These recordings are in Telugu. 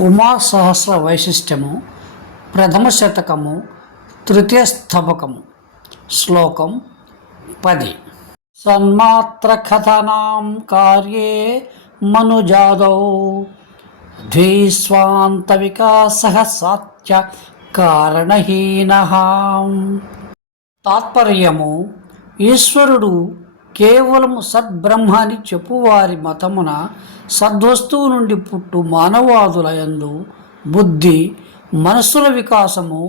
ఉమా సహస్ర వైశిష్ట్యము ప్రథమ శతకము తృతీయ స్థపకము శ్లోకం పది. సన్మాత్ర కథనాం కార్యే మనుజాదౌ. ద్వైస్వాంత వికాస సాత్య కారణహీన తాత్పర్యము ఈశ్వరుడు కేవలం సద్బ్రహ్మని చెప్పువారి మతమున సద్వస్తువు నుండి పుట్టు మానవాదులయందు బుద్ధి మనస్సుల వికాసము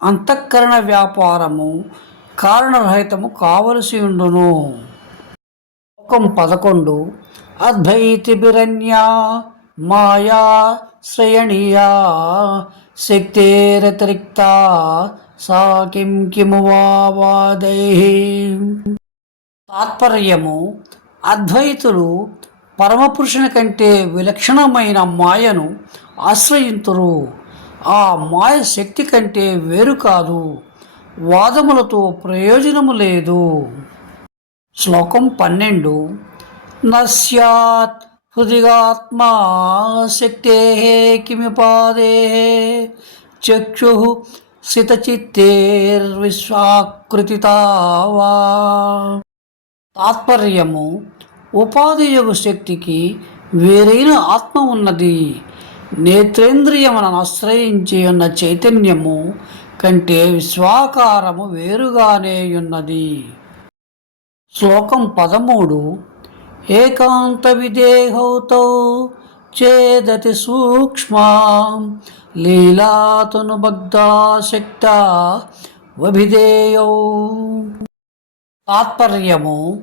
అంతఃకరణ వ్యాపారము కారణరహితము కావలసి ఉండును. లోకం పదకొండు. అద్వైతి బిరణ్యా మాయా శ్రయణీయా శక్తేరతిరిక్త సా కిం కిము వాదై తాత్పర్యము అద్వైతులు పరమపురుషుని కంటే విలక్షణమైన మాయను ఆశ్రయింతురు. ఆ మాయ శక్తి కంటే వేరు కాదు. వాదములతో ప్రయోజనము లేదు. శ్లోకం పన్నెండు. నస్యాత్ హృదిగాత్మా శక్తే కిమిపాదే చక్షు సితచిత్తేర్విశ్వాకృతితావా తాత్పర్యము ఉపాధియోగ శక్తికి వేరైన ఆత్మ ఉన్నది. నేత్రేంద్రియములను ఆశ్రయించి ఉన్న చైతన్యము కంటే విశ్వాకారము వేరుగానే ఉన్నది శ్లోకం పదమూడు ఏకాంత విదేహౌతౌ చేదతి సూక్ష్మా లీలాతనుబద్ధాశక్త వభిధేయౌ. తాత్పర్యము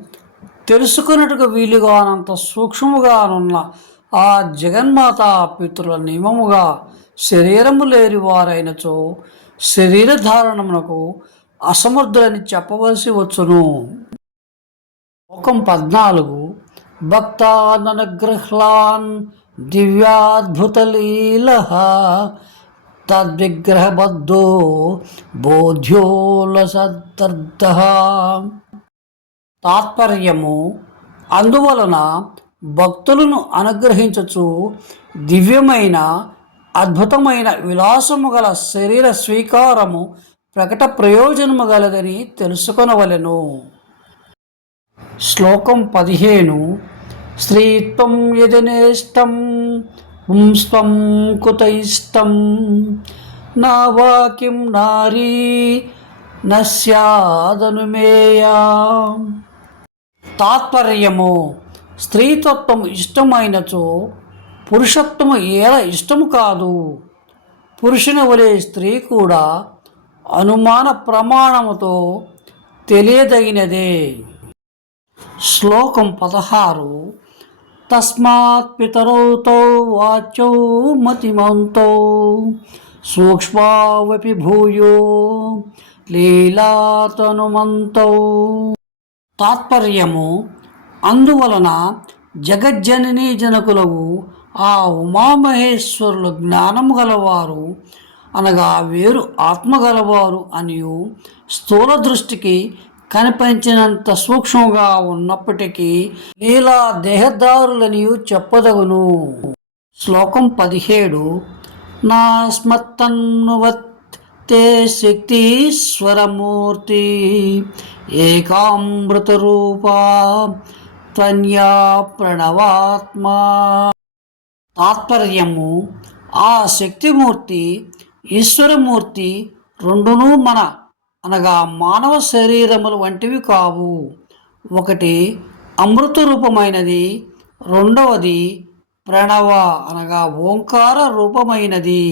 తెలుసుకున్నట్టుకు వీలుగానంత సూక్ష్మముగానున్న ఆ జగన్మాత పితృల నియమముగా శరీరము లేని వారైనచో శరీర ధారణమునకు అసమర్థులని చెప్పవలసి వచ్చును. లోకం పద్నాలుగు. భక్తాననుగ్రహ్లాన్ దివ్యాద్భుతలీల తద్విగ్రహబద్ధో బోధ్యోలసద్దర్థ తాత్పర్యము అందువలన భక్తులను అనుగ్రహించచ్చు. దివ్యమైన అద్భుతమైన విలాసము గల శరీర స్వీకారము ప్రకట ప్రయోజనము గలదని తెలుసుకొనవలెను. శ్లోకం పదిహేను. స్త్రీత్వం యజనేష్టం పుంస్వం కుత ఇష్టం నా వాక్యం నారీ నస్యాదనుమేయా తాత్పర్యము స్త్రీతత్వం ఇష్టమైనచో పురుషత్వము ఏల ఇష్టము కాదు. పురుషుని వలె స్త్రీ కూడా అనుమాన ప్రమాణముతో తెలియదగినదే. శ్లోకం పదహారు తస్మాత్ పితరౌ తౌ వాచ్యౌ మతిమంతో సూక్ష్మావపి భూయో లీలాతనుమంతో. తాత్పర్యము అందువలన జగజ్జననీ జనకులవు ఆ ఉమామహేశ్వరులు జ్ఞానము గలవారు అనగా వేరు ఆత్మ గలవారు అనియు స్థూల దృష్టికి కనిపించినంత సూక్ష్మంగా ఉన్నప్పటికీ నీలా దేహదారులనియు చెప్పదగును. శ్లోకం పదిహేడు నా స్మత్తన్నువత్ తే శక్తీశ్వరమూర్తి ఏకామృతరూపా త్వన్యా ప్రణవాత్మా. తాత్పర్యము ఆ శక్తిమూర్తి ఈశ్వరమూర్తి రెండునూ మన అనగా మానవ శరీరములు వంటివి కావు. ఒకటి అమృత రూపమైనది రెండవది ప్రణవ అనగా ఓంకార రూపమైనది.